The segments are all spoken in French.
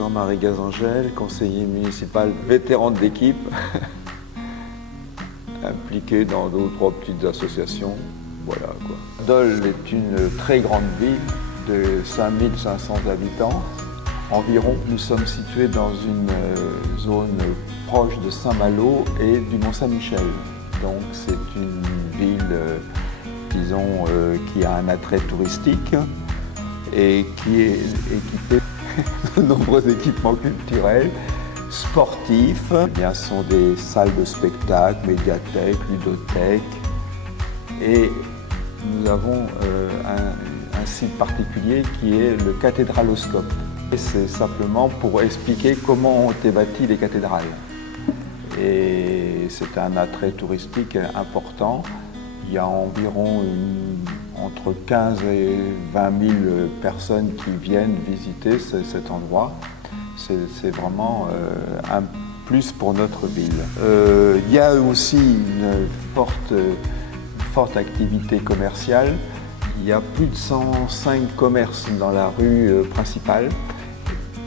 Jean-Marie Gazangel, conseiller municipal vétéran de l'équipe, impliqué dans 2 ou 3 petites associations. Voilà quoi. Dole est une très grande ville de 5500 habitants environ. Nous sommes situés dans une zone proche de Saint-Malo et du Mont-Saint-Michel. Donc c'est une ville, disons, qui a un attrait touristique et qui est équipée de nombreux équipements culturels, sportifs. Eh bien, ce sont des salles de spectacle, médiathèques, ludothèques. Et nous avons un site particulier qui est le cathédraloscope. C'est simplement pour expliquer comment ont été bâties les cathédrales. Et c'est un attrait touristique important. Il y a environ entre 15 et 20 000 personnes qui viennent visiter cet endroit. C'est vraiment un plus pour notre ville. Il y a aussi une forte activité commerciale. Il y a plus de 105 commerces dans la rue principale.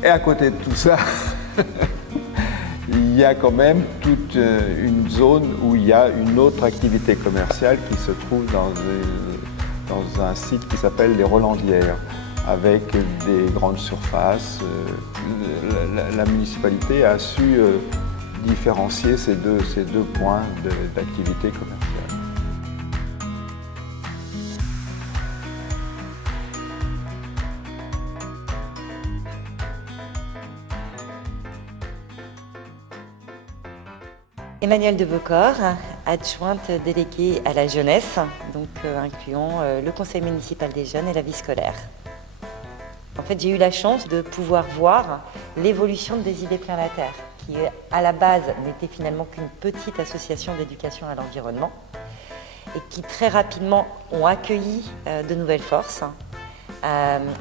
Et à côté de tout ça, il y a quand même toute une zone où il y a une autre activité commerciale qui se trouve dans un site qui s'appelle les Rolandières, avec des grandes surfaces. La municipalité a su différencier ces deux points d'activité commerciale. Emmanuelle de Beaucorps, adjointe déléguée à la jeunesse, donc incluant le conseil municipal des jeunes et la vie scolaire. En fait, j'ai eu la chance de pouvoir voir l'évolution des idées plein la terre, qui à la base n'était finalement qu'une petite association d'éducation à l'environnement et qui très rapidement ont accueilli de nouvelles forces,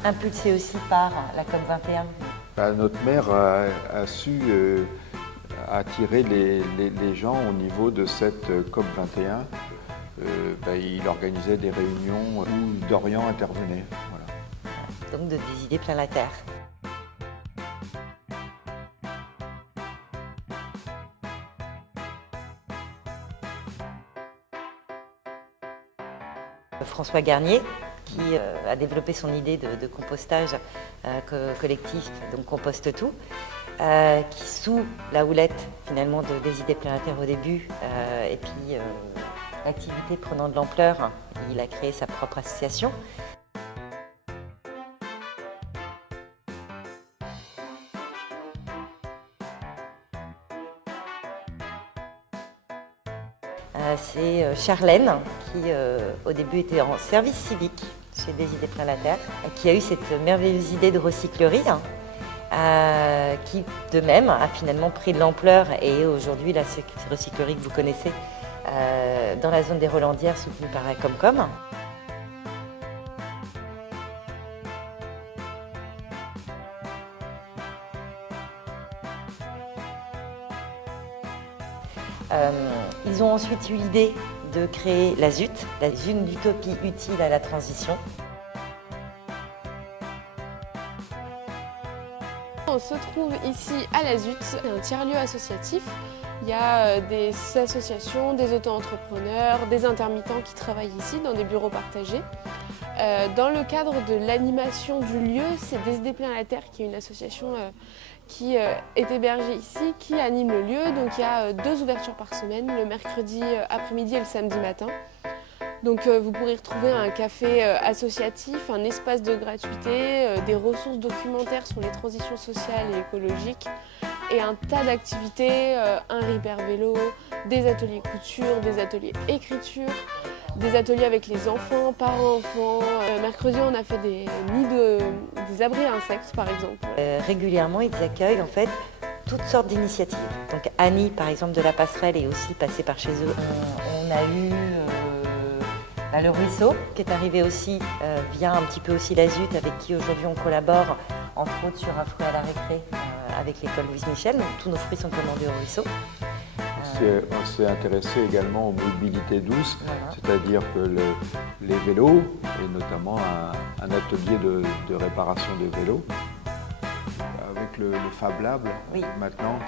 impulsées aussi par la COP21. Notre maire a su attirer les gens au niveau de cette COP21. Il organisait des réunions où Dorian intervenait. Voilà. Donc des idées plein la terre. François Garnier, qui a développé son idée de compostage collectif, donc Composte Tout, qui sous la houlette finalement des idées plein la terre au début, et puis l'activité prenant de l'ampleur, il a créé sa propre association. C'est Charlène qui au début était en service civique chez Des idées plein la terre et qui a eu cette merveilleuse idée de recyclerie qui de même a finalement pris de l'ampleur et aujourd'hui la recyclerie que vous connaissez dans la zone des Rolandières soutenue par la Comcom. Ils ont ensuite eu l'idée de créer la ZUT, une utopie utile à la transition. On se trouve ici à la ZUT, un tiers-lieu associatif. Il y a des associations, des auto-entrepreneurs, des intermittents qui travaillent ici dans des bureaux partagés. Dans le cadre de l'animation du lieu, c'est Des idées plein la terre qui est une association qui est hébergée ici, qui anime le lieu. Donc il y a 2 ouvertures par semaine, le mercredi après-midi et le samedi matin. Donc vous pourrez retrouver un café associatif, un espace de gratuité, des ressources documentaires sur les transitions sociales et écologiques et un tas d'activités, un repair vélo, des ateliers couture, des ateliers écriture, des ateliers avec les enfants, parents-enfants. Mercredi, on a fait des abris à insectes, par exemple. Régulièrement, ils accueillent en fait toutes sortes d'initiatives. Donc Annie, par exemple, de la Passerelle est aussi passée par chez eux. On a eu le Ruisseau, qui est arrivé aussi via un petit peu aussi la ZUT, avec qui aujourd'hui on collabore, entre autres sur un fruit à la récré avec l'école Louise Michel. Donc tous nos fruits sont commandés au Ruisseau. On s'est intéressé également aux mobilités douces, c'est-à-dire que les vélos, et notamment un atelier de réparation des vélos, avec avec le Fab Lab Oui. maintenant.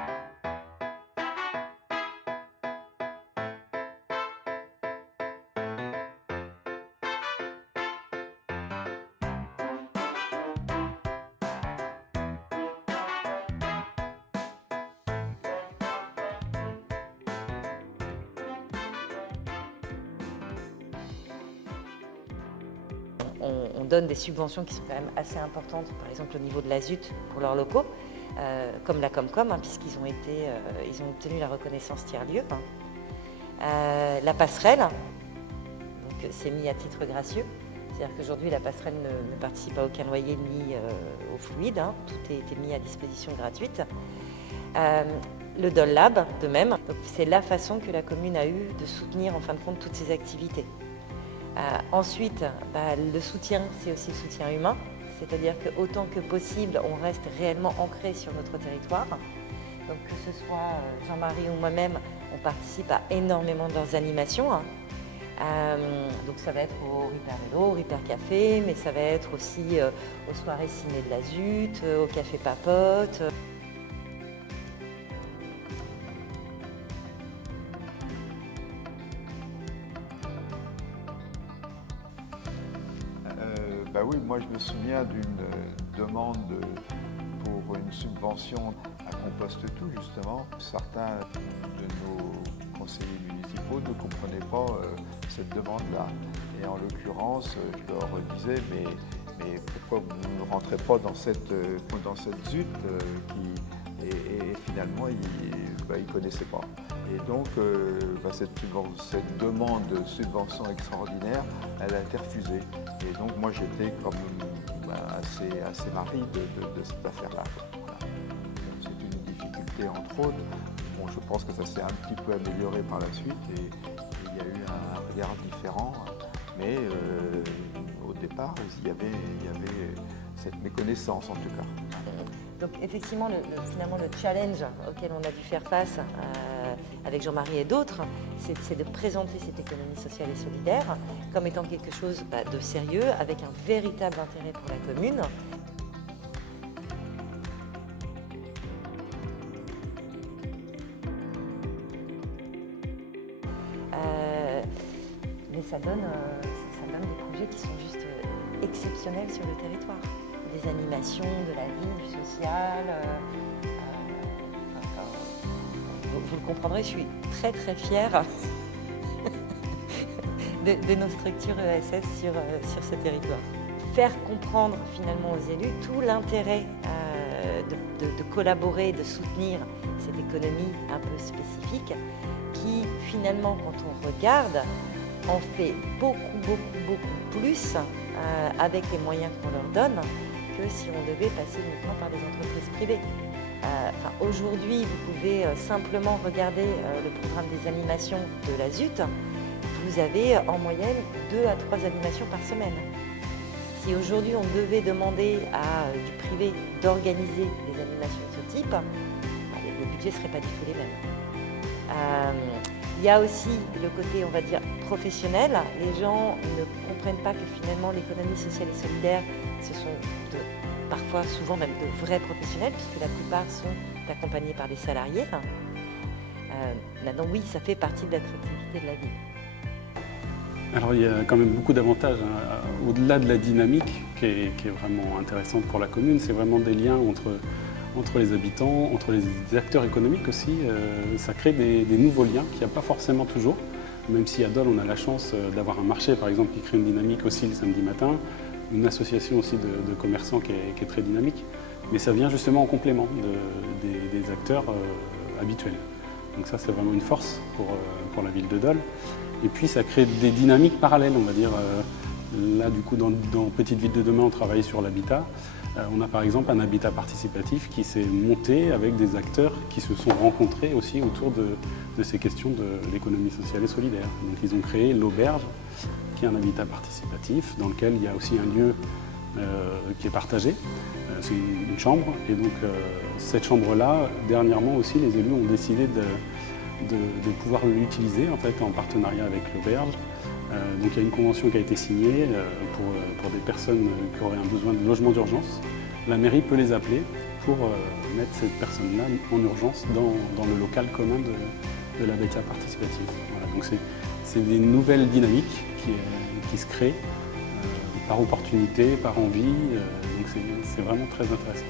On donne des subventions qui sont quand même assez importantes, par exemple au niveau de la ZUT pour leurs locaux, comme la Comcom, puisqu'ils ils ont obtenu la reconnaissance tiers-lieu. La passerelle, donc c'est mis à titre gracieux, c'est-à-dire qu'aujourd'hui la passerelle ne participe à aucun loyer ni au fluide, tout a été mis à disposition gratuite. Le Doll Lab, de même, donc c'est la façon que la commune a eu de soutenir en fin de compte toutes ces activités. Ensuite, le soutien, c'est aussi le soutien humain, c'est-à-dire qu'autant que possible, on reste réellement ancré sur notre territoire. Donc que ce soit Jean-Marie ou moi-même, on participe à énormément de leurs animations. Donc ça va être au Ripper Vélo, au Ripper Café, mais ça va être aussi aux soirées ciné de la ZUT, au Café Papote. Oui, moi je me souviens d'une demande pour une subvention à Composte Tout, justement. Certains de nos conseillers municipaux ne comprenaient pas cette demande-là. Et en l'occurrence, je leur disais, mais pourquoi vous ne rentrez pas dans cette ZUT et finalement, ils ne connaissaient pas. Et donc, cette demande de subvention extraordinaire, elle a été refusée. Et donc, moi, j'étais comme assez marri de cette affaire-là. Voilà. C'est une difficulté, entre autres. Bon, je pense que ça s'est un petit peu amélioré par la suite et il y a eu un regard différent. Mais au départ, il y avait cette méconnaissance, en tout cas. Donc effectivement, finalement, le challenge auquel on a dû faire face avec Jean-Marie et d'autres, c'est de présenter cette économie sociale et solidaire comme étant quelque chose de sérieux, avec un véritable intérêt pour la commune. Mais ça donne des projets qui sont juste exceptionnels sur le territoire. Des animations, de la vie, du social. Vous le comprendrez, je suis très très fière de nos structures ESS sur ce territoire. Faire comprendre finalement aux élus tout l'intérêt de collaborer, de soutenir cette économie un peu spécifique qui finalement, quand on regarde, en fait beaucoup plus avec les moyens qu'on leur donne que si on devait passer uniquement par des entreprises privées. Aujourd'hui, vous pouvez simplement regarder le programme des animations de la ZUT. Vous avez en moyenne 2 à 3 animations par semaine. Si aujourd'hui on devait demander à du privé d'organiser des animations de ce type, les budgets ne seraient pas du tout les mêmes. Il y a aussi le côté, on va dire, professionnel. Les gens ne comprennent pas que finalement l'économie sociale et solidaire, ce sont parfois, souvent même de vrais professionnels, puisque la plupart sont accompagnés par des salariés. Maintenant, oui, ça fait partie de l'attractivité de la ville. Alors il y a quand même beaucoup d'avantages. Au-delà de la dynamique qui est vraiment intéressante pour la commune, c'est vraiment des liens entre les habitants, entre les acteurs économiques aussi. Ça crée des nouveaux liens qu'il n'y a pas forcément toujours. Même si à Dole, on a la chance d'avoir un marché, par exemple, qui crée une dynamique aussi le samedi matin, une association aussi de commerçants qui est très dynamique. Mais ça vient justement en complément des acteurs habituels. Donc ça, c'est vraiment une force pour la ville de Dole. Et puis, ça crée des dynamiques parallèles, on va dire. Là, du coup, dans Petite Ville de Demain, on travaille sur l'habitat. On a par exemple un habitat participatif qui s'est monté avec des acteurs qui se sont rencontrés aussi autour de ces questions de l'économie sociale et solidaire. Donc ils ont créé l'Auberge, qui est un habitat participatif dans lequel il y a aussi un lieu qui est partagé. C'est une chambre. Et donc cette chambre-là, dernièrement aussi, les élus ont décidé de pouvoir l'utiliser en fait, en partenariat avec l'Auberge. Donc il y a une convention qui a été signée pour des personnes qui auraient un besoin de logement d'urgence. La mairie peut les appeler pour mettre cette personne-là en urgence dans le local commun de la BTA participative. Voilà, donc c'est des nouvelles dynamiques qui se créent par opportunité, par envie, donc c'est vraiment très intéressant.